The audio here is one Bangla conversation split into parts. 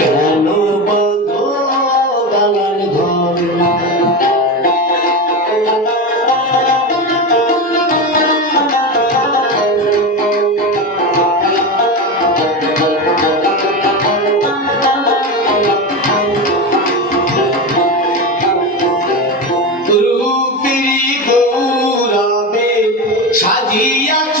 কেন বন্ধ দালান ঘর সাজিয়াছ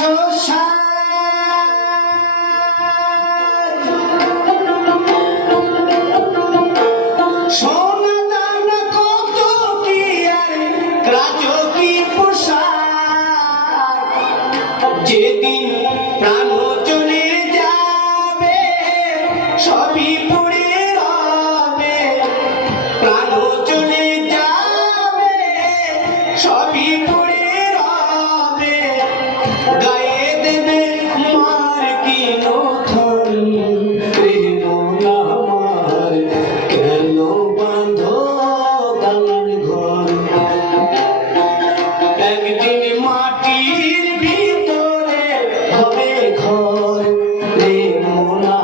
সোনা দানা কত কি আর রাজকী পোশাক যেদিন প্রাণ চলে যাবে সবই পড়ে রবে প্রাণ চলে যাবে সবই পড়ে রবে গায়ে দেবে মার কি নথন প্রেম আমার কেন বন্ধ দালান ঘর একদিন মাটির ভিতরে হবে ঘর প্রেম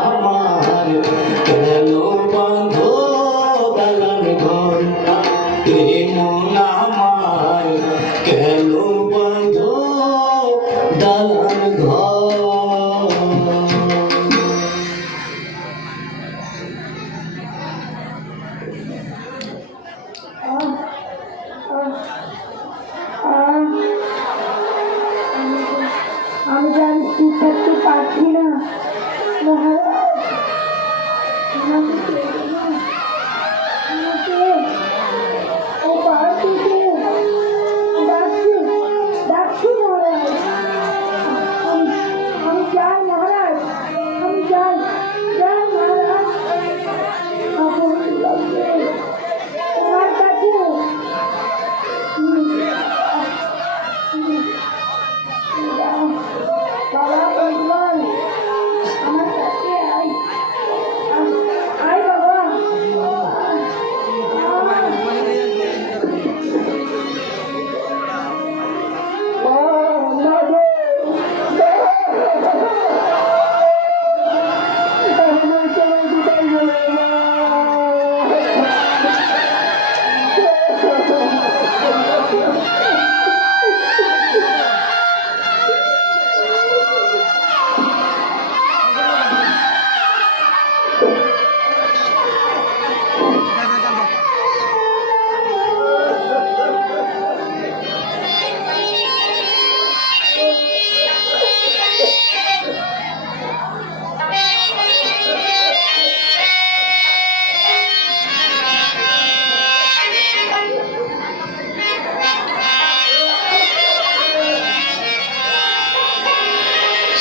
আমার কেন বন্ধ দালান ঘর প্রেম আমার কেন বন্ধ দালান ঘর আমি জানি কি করতে পারছি না মহারাজ আমাকে ছেড়ে দিন। আমাকে ও পার্বতীকে ডাকছি মহারাজ আমি যাই মহারাজ আমি যাই মহারাজ আপনার লাগবে তোমার কাছে বাবা ভগবান আমার কাছে আয় বাবা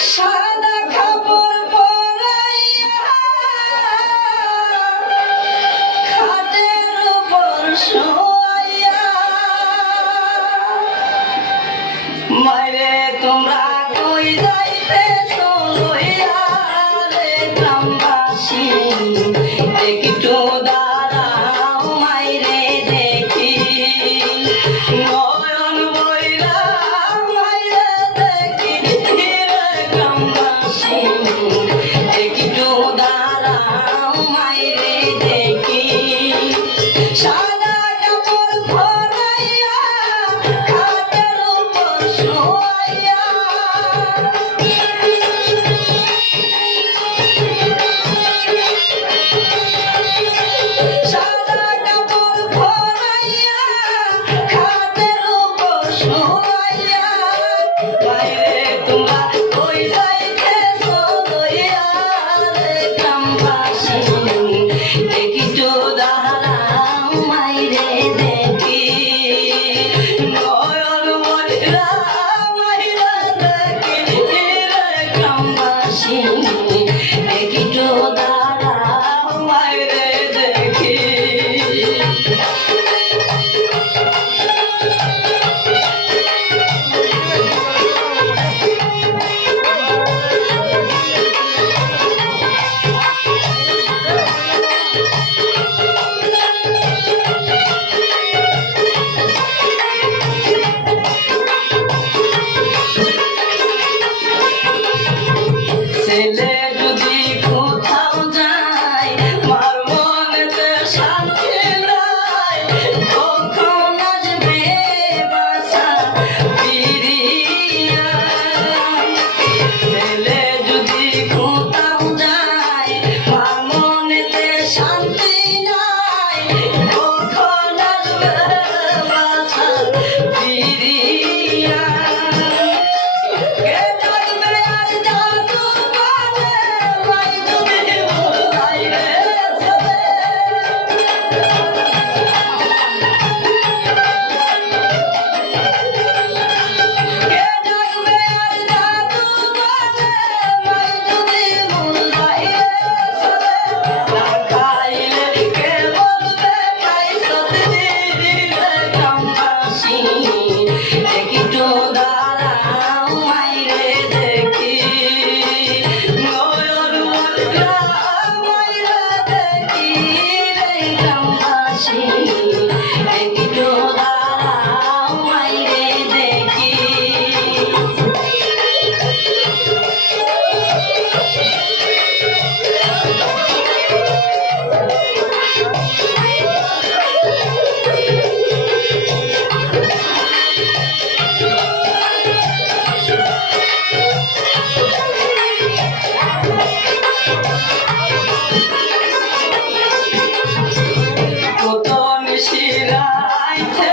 সাদা কাপড় পরাইয়া খাটের উপর শোয়াইয়া মাইরে তোমরা কই যাইতেছো লইয়া রে গ্রামবাসী একটু দাঁড়াও মাইরে দেখি নয়ন বইরা মাইরে দেখি রে গ্রামবাসী একটু দাঁড়াও মাইরে দেখি সাদা কাপড় পরাইয়া খাটের উপর শোয়াইয়া সাদা কাপড় পরাইয়া খাটের উপর শোয়াইয়া বাইরে তোমরা কই যাইতেছো লইয়া রে গ্রামবাসী একটু দাঁড়াও মাইরে দেখি নয়ন বইরা মাইরে দেখি রে গ্রামবাসী একটু দাঁড়াও মাইরে দেখি গ্রামবাসী একটু দাঁড়াও মাইরে দেখি কত মিশিরাইতে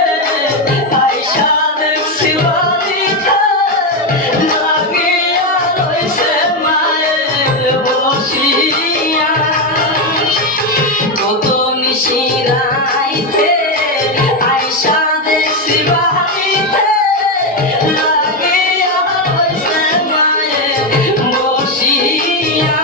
আইসা দেখছি বাড়িতে লাগিয়া রইছে মায়ের বসিয়া কত মিশিরাইতে আইসা দেখছি বাড়িতে লাগিয়া রইছে মায়ের বসিয়া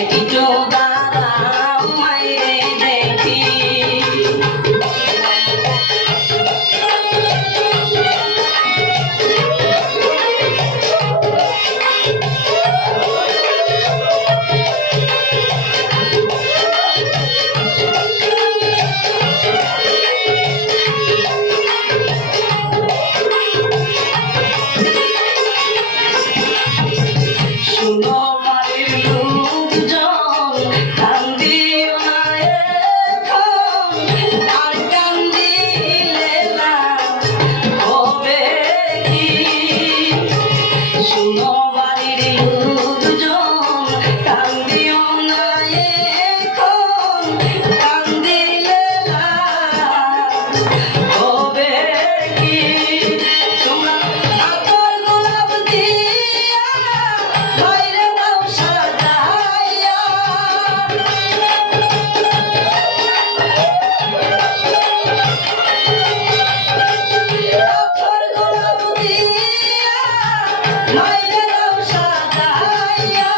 একটু দাঁড়াও মাইরে দেখি শুনো বাড়ির লোকজন কান্দিও না এখন আর কান্দিলে না হবে কি শুনো বাড়ির লোকজন কান্দিও না এখন কান্দিলে না হবে কি তোমরা আতর গোলাপ দিয়া বাইরে দাও সাজাইয়া আতর গোলাপ দিয়া বাইরে দাও সাজাইয়া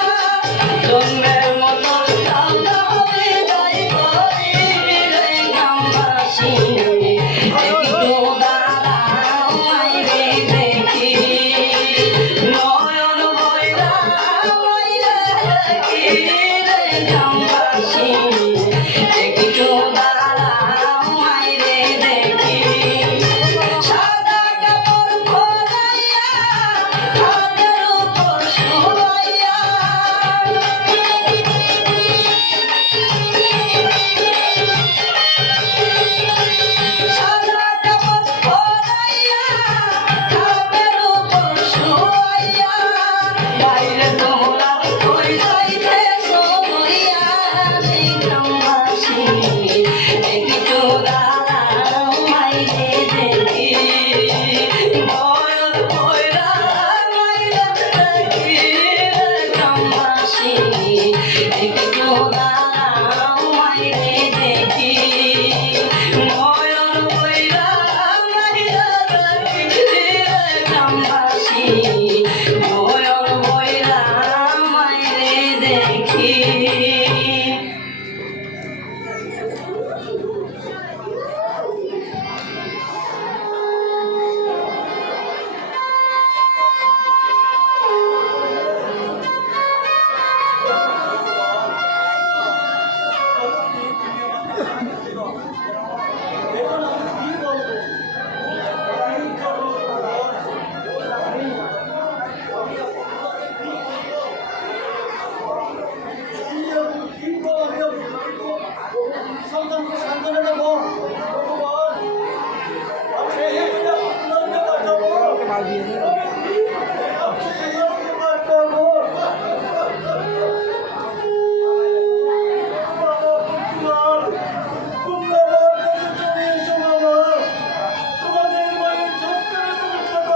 জন্মের মতো দাও দাও বিদায় করি রে গ্রামবাসী একটু দাঁড়াও মাইরে দেখি নয়ন বইরা মাইরে দেখি রে গ্রামবাসী একটু দাঁড়াও মাইরে দেখি সাদা কাপড় পরাইয়া হাতের উপর শুয়াইয়া সাদা কাপড় পরাইয়া হাতের উপর শুয়াইয়া বাইরে তোমরা কই যাইতেছো বইয়া রে গ্রামবাসী একটু দাঁড়াও মাইরে দেখি বয়স বইরা মাইরে দেখি রে গ্রামবাসী একটু দাঁড়াও মাইরে দেখি নয়ন বইরা মাইরে দেখি রে গ্রামবাসী নয়ন বইরা মাইরে দেখি সন্তানকে সান্ত্বনা দেবো ভগবান আপনি এই তোমাদের মায়ের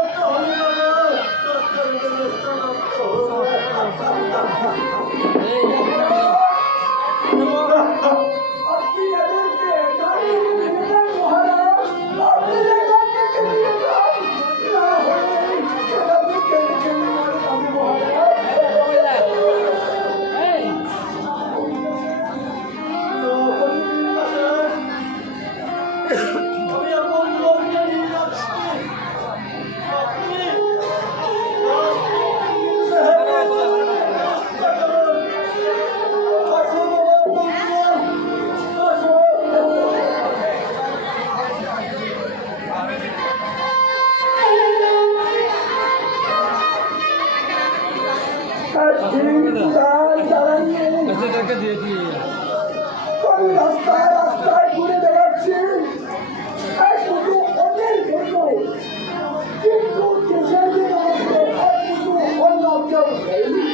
আমি রাস্তায় রাস্তায় ঘুরে বেড়াচ্ছি আর শুধু অন্যের জন্য, কিন্তু দেশের দিন আমাকে আর শুধু অন্য কেউ দেয়নি।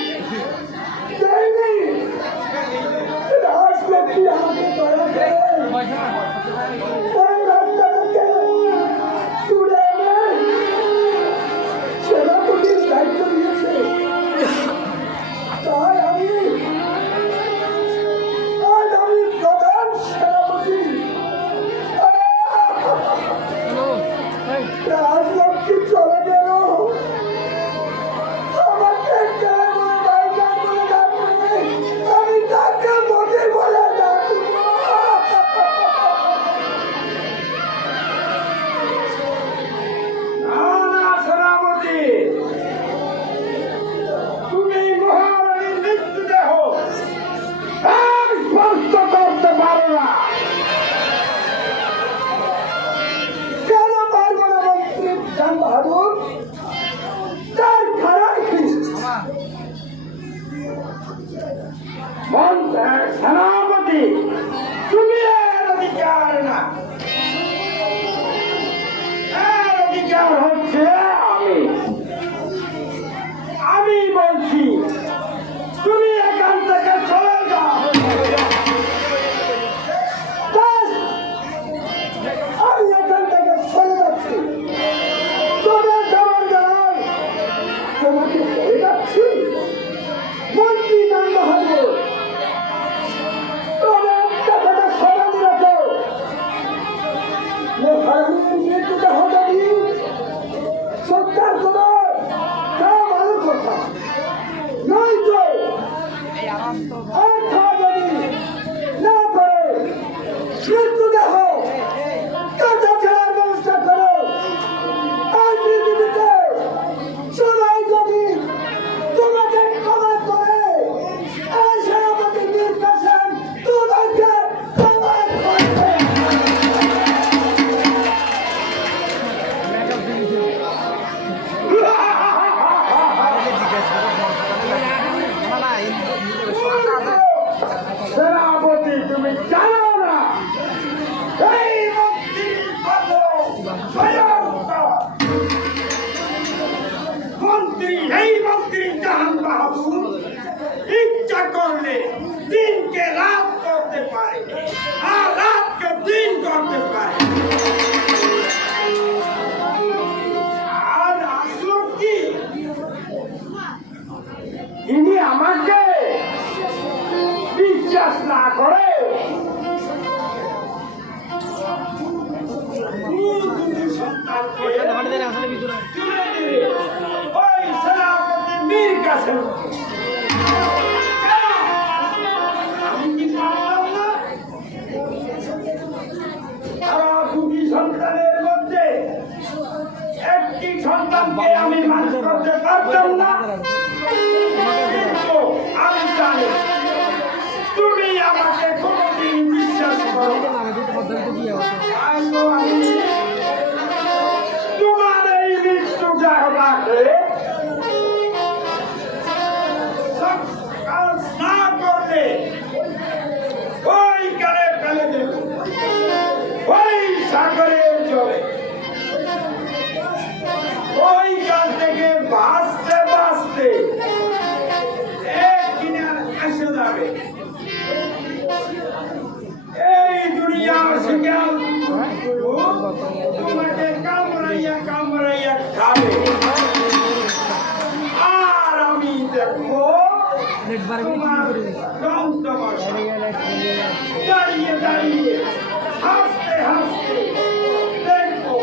রাজব্যক্তি আমাকে দয়া করে ওই রাস্তাটাকে তুলে এনে সেনাপতির দায়িত্ব দিয়েছে। তাই আমি প্রধান সেনাপতি রাজলক্ষ্মী চলে গেল, আমাকে আমি তাকে বলে বলে ডাকবো। সেনাপতি, তুমি মহারানীর মৃত্যুদেহ স্পষ্ট করতে পারো না। কেন পারবো না মন্ত্রী জান বাহাদুর? তার খারাপ কি? সেনাপতি, তুমি এর অধিকার না, এর অধিকার হচ্ছে আমি বলছি তুমি এখান থেকে চলে যাও। ব্যাস, আমি এখান থেকে সরে যাচ্ছি। তবে জওয়ানগণ, তোমাকে বলে যাচ্ছি মন্ত্রী জান বাহাদুর, তবে একটা কথা স্মরণ রাখো, মহারানীর মৃত্যুদেহ যদি সত্যার কোনো তা ভালো কথা, নয়তো অর্থ যদি না করে মৃত্যুদেহ কাঁচা ছেড়ার ব্যবস্থা করো। আর পৃথিবীতে সবাই যদি তোমাকে ক্ষমা করে, এই সেনাপতি মীর কাসেম তোমাকে ক্ষমা করবে। সেনাপতি, তুমি জানো না এই মন্ত্রীর কত ভয়ঙ্কর। মন্ত্রী, এই মন্ত্রী জাহান বাহাদুর ইচ্ছা করলে দিনকে রাত করতে পারে আর রাতকে দিন করতে পারে। আর আসলো কি, ইনি আমাকে বিশ্বাস না করে দুটি সন্তানকে তুলে দিলে ওই সেনাপতি মীর কাসেম। আমি কি পারলাম না? তারা দুটি সন্তানের মধ্যে একটি সন্তানকে আমি মানুষ করতে পারতাম না, কিন্তু আমি জানি তুমি আমাকে কোনোদিন বিশ্বাস করো না। আমি তোমার এই মৃত্যু দেহটাকে কাজ না করলে ওইখানে ফেলে দেব, ওই সাগরের জলে। ওইখান থেকে বাঁচতে বাঁচতে এক কিনার এসে যাবে এই দুনিয়ার শিকার তোমাকে কামড়াইয়া কামড়াইয়া খাবে। আর আমি দেখবো তোমার দন্তমশা দাঁড়িয়ে দাঁড়িয়ে হাসতে হাসতে দেখবো।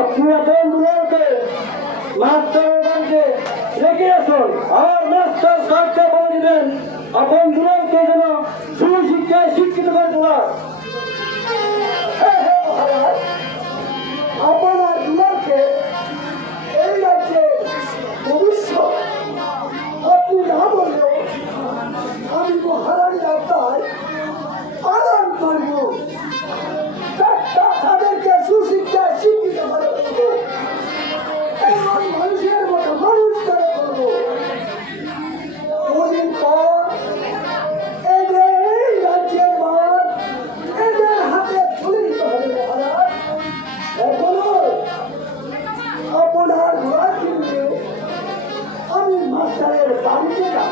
আপনি এখন দুলালকে মাস্টারকে রেখে আসুন আর মাস্টার সাহেবকে বলে দিবেন আপন দুলালকে যেন সুশিক্ষা কে শিক্ষিত করে তোলার? মহারাজ, আপনার দুলারকে এই রাজ্যে ভবিষ্যৎ আপনি না বললেও আমি মহারানী আপনার পালন করব, তাদেরকে সুশিক্ষায় শিক্ষিত করে তুলব এবং মানুষের মতো মানুষ করে তুলব। দুদিন পর এদের এই রাজ্যের মান এদের হাতে তুলে দিতে হবে মহারাজ। এখনো আপনার ঘোড়াকে নিয়ে আমি মাস্টারের বাড়িতে যাব।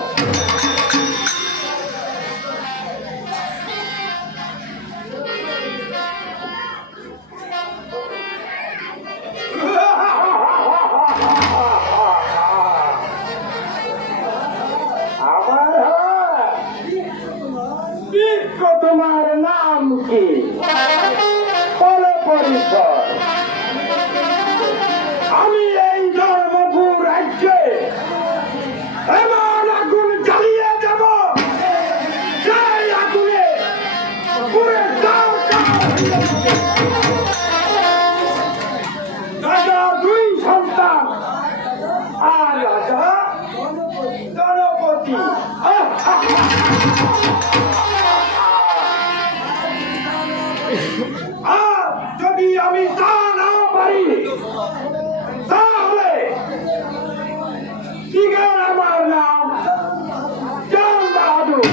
আমার বিজ্ঞ, তোমার নাম কি? বলো পরিচয়। আমি এই ধর্মপুর রাজ্যে এমন আগুন জ্বালিয়ে দেব, সেই আগুনে পুরে রাজা দুই সন্তান আর রাজা গণপতি। আর যদি আমি তা না পারি তাহলে দিগের আমার নাম জান বাহাদুর।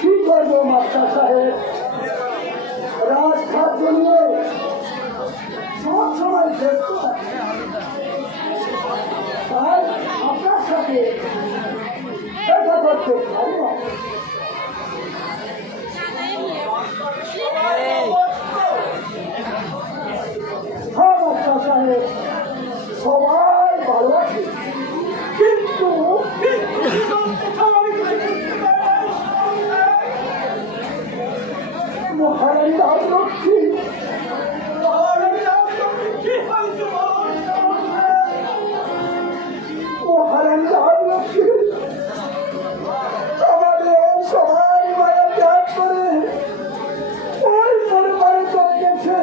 কি করবো মাস্টার সাহেব? রাজখাদ্য নিয়ে সব সময় ব্যস্ত থাকে। তাই আপনার সাথে দেখা করতে পারি না। হ্যাঁ মাস্টার সাহেব, সবাই ভালো আছে, কিন্তু মহারানী রাজলক্ষ্মী আমাদের সবাই মায়া ত্যাগ করে ওই পরিবারে চলে গেছে।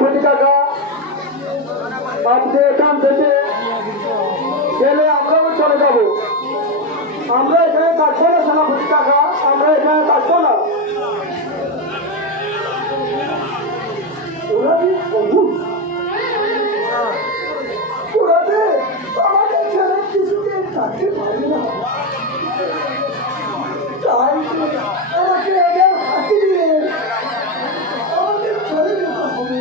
ফুটি কাকা আপনি এখান থেকে গেলে আমরাও চলে যাব। আমরা এখানে থাকবো না সেনাপতি কাকা, আমরা এখানে থাকবো না। ওরাতে আমাকে ছেড়ে কিছুতেই থাকতে পারি না, তাই আমাকে এদের হাতে দিয়ে আমাকে চলে যেতে হবে।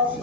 কষ্ট